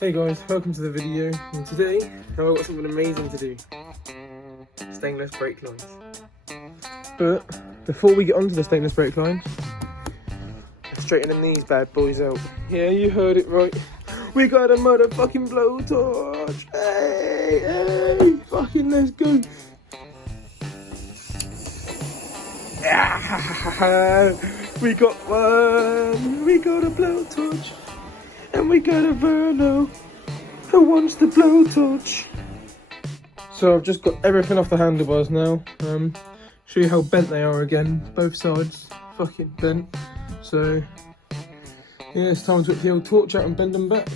Hey guys, welcome to the video, and today I've got something amazing to do. Stainless brake lines. But before we get onto the stainless brake lines, straightening these bad boys out. Yeah, you heard it right. We got a motherfucking blowtorch. Hey, fucking let's go. We got one. We got a blowtorch. And we got a Verno who wants the blowtorch. So I've just got everything off the handlebars now. Show you how bent they are again. Both sides fucking bent. So yeah, it's time to whip the old torch out and bend them back.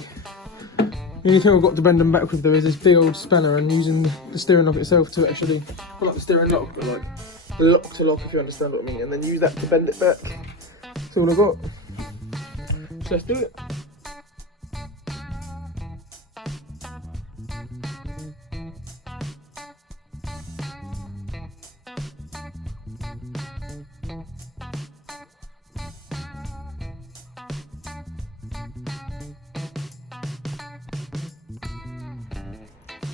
The only thing I've got to bend them back with though is this big old spanner and using the steering lock itself to actually, well, not the steering lock, but like the lock to lock, if you understand what I mean, and then use that to bend it back. That's all I've got. So let's do it.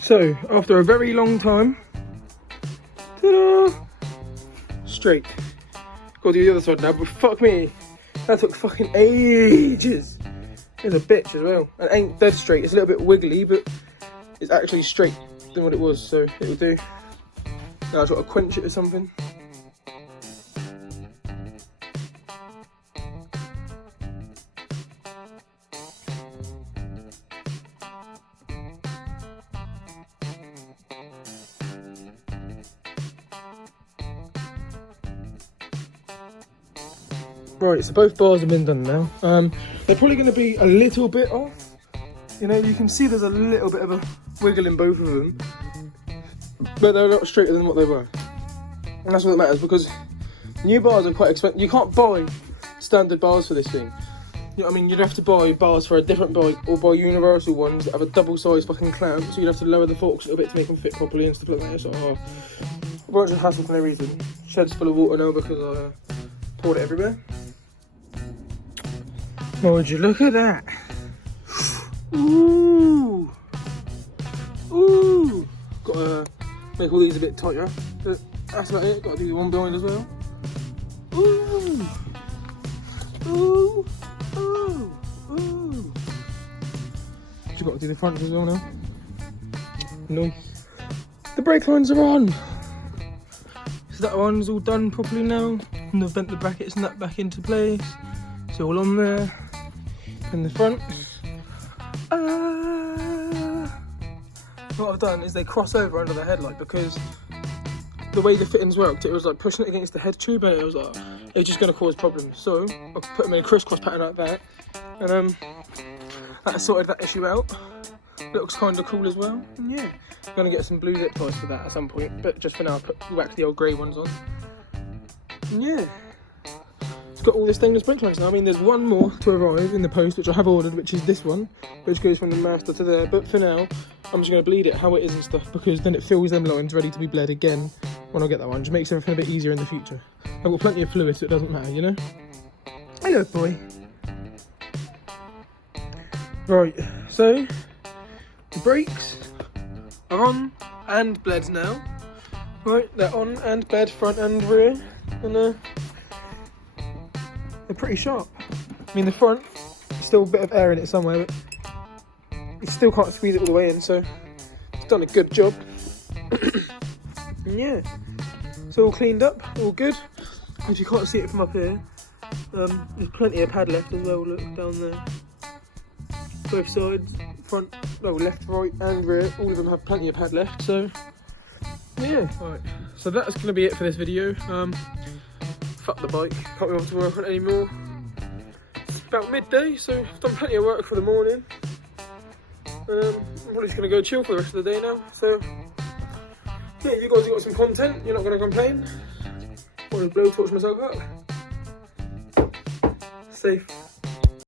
So, after a very long time, ta-da! Straight. Got to do the other side now, but fuck me, that took fucking ages. It's a bitch as well. And it ain't dead straight, it's a little bit wiggly, but it's actually straight than what it was, so it'll do. Now I've got to quench it or something. Right, so both bars have been done now. They're probably going to be a little bit off. You know, you can see there's a little bit of a wiggle in both of them. But they're a lot straighter than what they were. And that's what matters, because new bars are quite expensive. You can't buy standard bars for this thing. You know what I mean? You'd have to buy bars for a different bike, or buy universal ones that have a double-sized fucking clamp, so you'd have to lower the forks a little bit to make them fit properly and stuff like that. So, a bunch of hassle for no reason. Shed's full of water now because I poured it everywhere. Oh, would you look at that? Ooh! Ooh! Gotta make all these a bit tighter, but that's about it. Gotta do the one behind as well. Ooh! Ooh! Ooh! Ooh! Just gotta do the front as well now. Nice. The brake lines are on! So that one's all done properly now. And I've bent the brackets and that back into place. It's all on there. In the front. What I've done is they cross over under the headlight, because the way the fittings worked, it was like pushing it against the head tube, and it was like, it's just going to cause problems. So I've put them in a crisscross pattern like that, and that sorted that issue out. Looks kind of cool as well. And yeah, I'm going to get some blue zip ties for that at some point, but just for now I'll whack the old grey ones on. And yeah, got all the stainless brake lines now. I mean, there's one more to arrive in the post, which I have ordered, which is this one, which goes from the master to there. But for now, I'm just going to bleed it how it is and stuff, because then it fills them lines ready to be bled again when I get that one. Just makes everything a bit easier in the future. I've got plenty of fluid, so it doesn't matter, you know? Hello, boy. Right, so the brakes are on and bled now. Right, they're on and bled front and rear, and they're pretty sharp. I mean, the front, still a bit of air in it somewhere, but you still can't squeeze it all the way in, so it's done a good job. And yeah, it's all cleaned up, all good. If you can't see it from up here, there's plenty of pad left as well, look, down there. Both sides, front, no, left, right and rear, all of them have plenty of pad left, so yeah. Right, so that's going to be it for this video. Fuck the bike, can't be able to work on it anymore. It's about midday, so I've done plenty of work for the morning. I'm probably just going to go chill for the rest of the day now. So yeah, you guys have got some content, you're not going to complain. I'm going to blowtorch myself up. Safe.